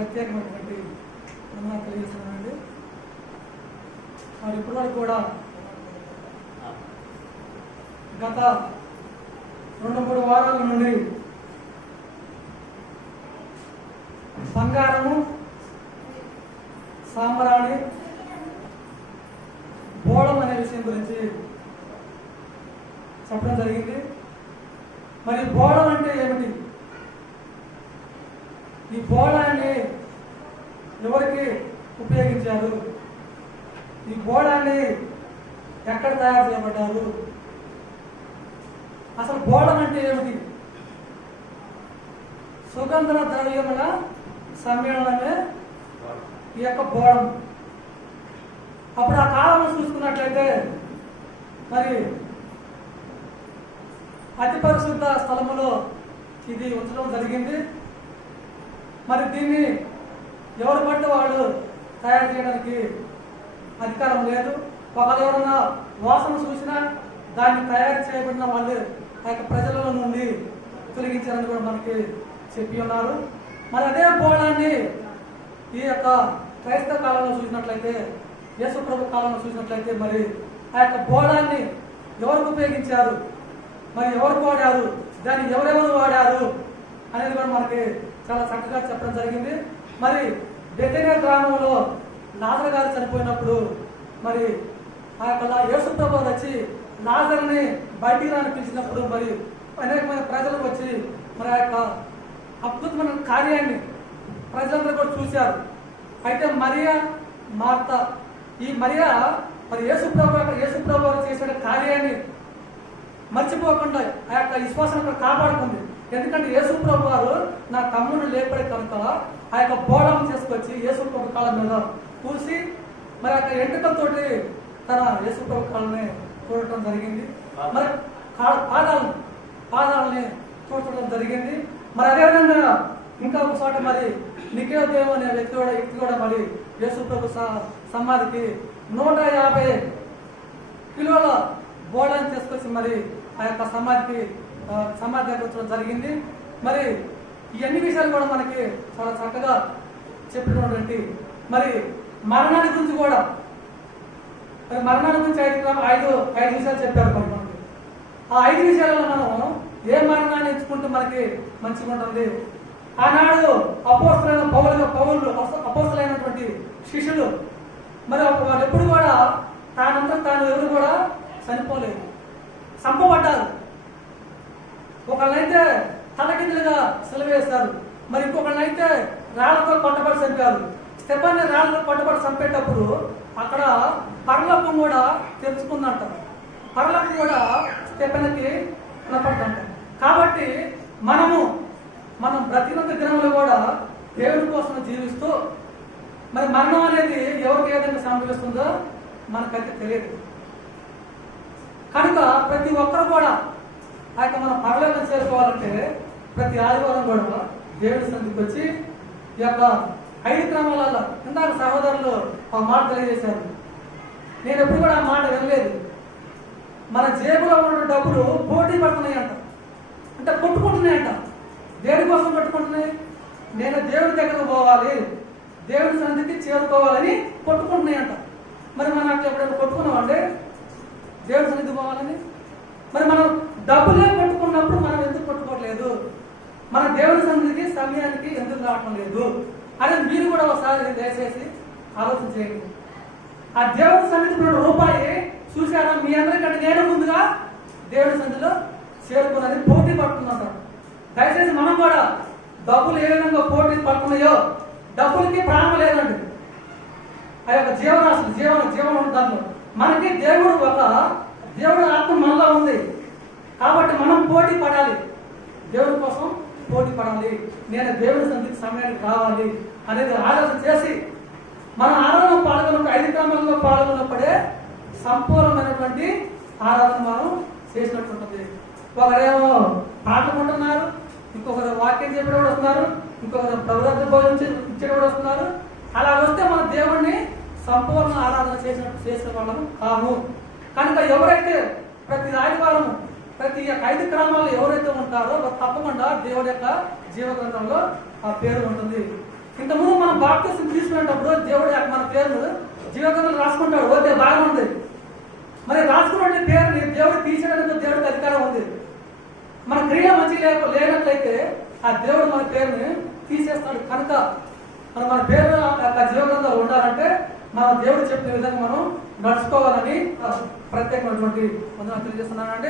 ప్రత్యేకమైనటువంటి వందనాలు తెలియజేస్తున్నానండి. మరి ఇప్పటివరకు కూడా గత 2-3 వారాల నుండి బంగారము, సాంబ్రాణి, బోళం అనే విషయం గురించి చెప్పడం జరిగింది. మరి బోళం అంటే ఏమిటి? ఈ బోళాన్ని ఎవరికి ఉపయోగించారు? ఈ బోళాన్ని ఎక్కడ తయారు చేయబడ్డారు? అసలు బోళం అంటే ఏమిటి? సుగంధ ద్రవ్యముల సమ్మేళనమే ఈ యొక్క బోళం. అప్పుడు ఆ కాలంలో చూసుకున్నట్లయితే మరి అతి పరిశుద్ధ స్థలములో ఇది ఉంచడం జరిగింది. మరి దీన్ని ఎవరు పడితే వాళ్ళు తయారు చేయడానికి అధికారం లేదు. ఒకరు ఎవరన్నా వాసన చూసినా దాన్ని తయారు చేయబడిన వాళ్ళు ఆ యొక్క ప్రజల నుండి తొలగించారని కూడా మనకి చెప్పి ఉన్నారు. మరి అదే బోళాన్ని ఈ యొక్క క్రైస్తవ కాలంలో చూసినట్లయితే, యేసు ప్రభు కాలంలో చూసినట్లయితే మరి ఆ యొక్క బోళాన్ని ఎవరికి ఉపయోగించారు, మరి ఎవరు వాడారు, దాన్ని ఎవరెవరు వాడారు అనేది కూడా మనకి చాలా చక్కగా చెప్పడం జరిగింది. మరి బెతనియా గ్రామంలో లాజరు గారు చనిపోయినప్పుడు మరి ఆ యొక్క యేసు ప్రభు వచ్చి లాజరుని బయటికి రాని పిలిచినప్పుడు మరి అనేకమైన ప్రజలు వచ్చి మరి ఆ యొక్క అద్భుతమైన కార్యాన్ని ప్రజలందరూ కూడా చూశారు. అయితే మరియా, మార్త, ఈ మరియా మరి యేసు ప్రభు చేసిన కార్యాన్ని మర్చిపోకుండా ఆ యొక్క విశ్వాసాన్ని కాపాడుకుంది. ఎందుకంటే యేసు ప్రభు వారు నా తమ్ముడు లేపడే కనుక ఆ యొక్క బోళం తీసుకొచ్చి యేసు ప్రభు కాళ్ళ మీద పూసి మరి ఆ యొక్క ఎంటుకలతోటి తన యేసు ప్రభు కాళ్ళని చూడటం జరిగింది. మరి పాదాలని చూడటం జరిగింది. మరి అదేవిధంగా ఇంకా ఒక చోట మరి నికోదేము అనే వ్యక్తి కూడా మరి యేసు ప్రభు సమాధికి 150 కిలోల బోళాన్ని తీసుకొచ్చి మరి ఆ యొక్క సమాధి దగ్గర వచ్చడం జరిగింది. మరి ఈ అన్ని విషయాలు కూడా మనకి చాలా చక్కగా చెప్పినటువంటి మరి మరణాన్ని గురించి కూడా మరి మరణాన్ని గురించి 5 విషయాలు చెప్పారు. మనకి ఆ 5 విషయాలలో మనం ఏ మరణాన్ని ఎంచుకుంటే మనకి మంచిగా ఉంటుంది. ఆనాడు అపోస్తలైనటువంటి శిష్యులు మరి వాళ్ళు ఎప్పుడు కూడా తాను ఎవరు కూడా చనిపోలేదు, చంపబడ్డారు. ఒకళ్ళనైతే తలకిందులుగా సెలవేస్తారు, మరి ఇంకొకళ్ళనైతే రాళ్లతో కొట్టబడి చంపారు. స్టెఫాన్ని రాళ్లతో కొట్టబడి చంపేటప్పుడు అక్కడ పరలోకం కూడా తెలుసుకుందంట, పరలోకం కూడా స్టెఫాన్కి కనపడ్డంట. కాబట్టి మనం బ్రతికినంత దినంలో కూడా దేవుని కోసం జీవిస్తూ మరి మరణం అనేది ఎవరికి ఏదైనా సంభవిస్తుందో మనకైతే తెలియదు. కనుక ప్రతి ఒక్కరు కూడా ఆ యొక్క మనం పరలోకం చేరుకోవాలంటే ప్రతి ఆదివారం కూడా దేవుడి సన్నిధికి వచ్చి ఈ యొక్క 5 క్రమాలలో ఇందాక సహోదరులు ఆ మాట తెలియజేశారు. నేను ఎప్పుడు కూడా ఆ మాట వినలేదు. మన జేబులో ఉన్న డబ్బులు పోటీ పడుతున్నాయంట, అంటే కొట్టుకుంటున్నాయంట. దేనికోసం కొట్టుకుంటున్నాయి? నేను దేవుడి దగ్గరకు పోవాలి, దేవుడి సన్నిధికి చేరుకోవాలని కొట్టుకుంటున్నాయంట. మరి మనం అట్లా ఎప్పుడైనా కొట్టుకున్నామంటే దేవుడి సన్నిధి పోవాలని? మరి మనం డబ్బులే కొట్టుకున్నప్పుడు మనం ఎందుకు కొట్టుకోవట్లేదు? మన దేవుడి సన్నిధికి సమయానికి ఎందుకు రావటం లేదు అనేది మీరు కూడా ఒకసారి దయచేసి ఆలోచన చేయండి. ఆ దేవుడి సన్నిధి రూపాయి చూసారా? మీ అందరికంటే నేను ముందుగా దేవుడి సన్నిధిలో చేరుకున్నది పోటీ పడుతుందంటారు. దయచేసి మనం కూడా డబ్బులు ఏ విధంగా పోటీ పడుతున్నాయో, డబ్బులకి ప్రాణం లేదండి. ఆ యొక్క జీవరాశులు జీవనం దాంట్లో మనకి దేవుడు ఆత్మ మనలో ఉంది. కాబట్టి మనం పోటీ పడాలి, దేవుడి కోసం పోటీ పడాలి. నేను దేవుడి సన్నిధికి సమయానికి రావాలి అనేది ఆలోచన చేసి మన ఆరాధన పాల్గొన్నప్పుడు 5 క్రమంలో పాల్గొన్నప్పుడే సంపూర్ణమైనటువంటి ఆరాధన మనం చేసినట్టు ఉంటుంది. ఒకరేమో పాటకుంటున్నారు, ఇంకొకరు వాక్యం చెప్పేవాడు వస్తున్నారు, ఇంకొకరు ప్రభుత్వ భోజనం ఇచ్చేవాడు వస్తున్నారు. అలా వస్తే మన దేవుడిని సంపూర్ణ ఆరాధన చేసిన వాళ్ళము కాము. కనుక ఎవరైతే ప్రతి ఆదివారం ప్రతి 5 క్రమాలు ఎవరైతే ఉంటారో తప్పకుండా దేవుడి యొక్క జీవ గ్రంథంలో ఆ పేరు ఉంటుంది. ఇంతకుముందు మనం బాప్తిసం తీసుకునేటప్పుడు దేవుడు మన పేరును జీవగ్రంథంలో రాసుకుంటాడు. ఓకే, బాగా ఉంది. మరి రాసుకున్న పేరుని దేవుడు తీసేయడానికి దేవుడికి అధికారం ఉంది. మన క్రియ మంచి లేనట్లయితే ఆ దేవుడు మన పేరుని తీసేస్తాడు. కనుక మన పేరు జీవగ్రంథంలో ఉండాలంటే మన దేవుడు చెప్పిన విధంగా మనం నడుచుకోవాలని ప్రత్యేకమైనటువంటి వందనాలు తెలియజేస్తున్నానండి.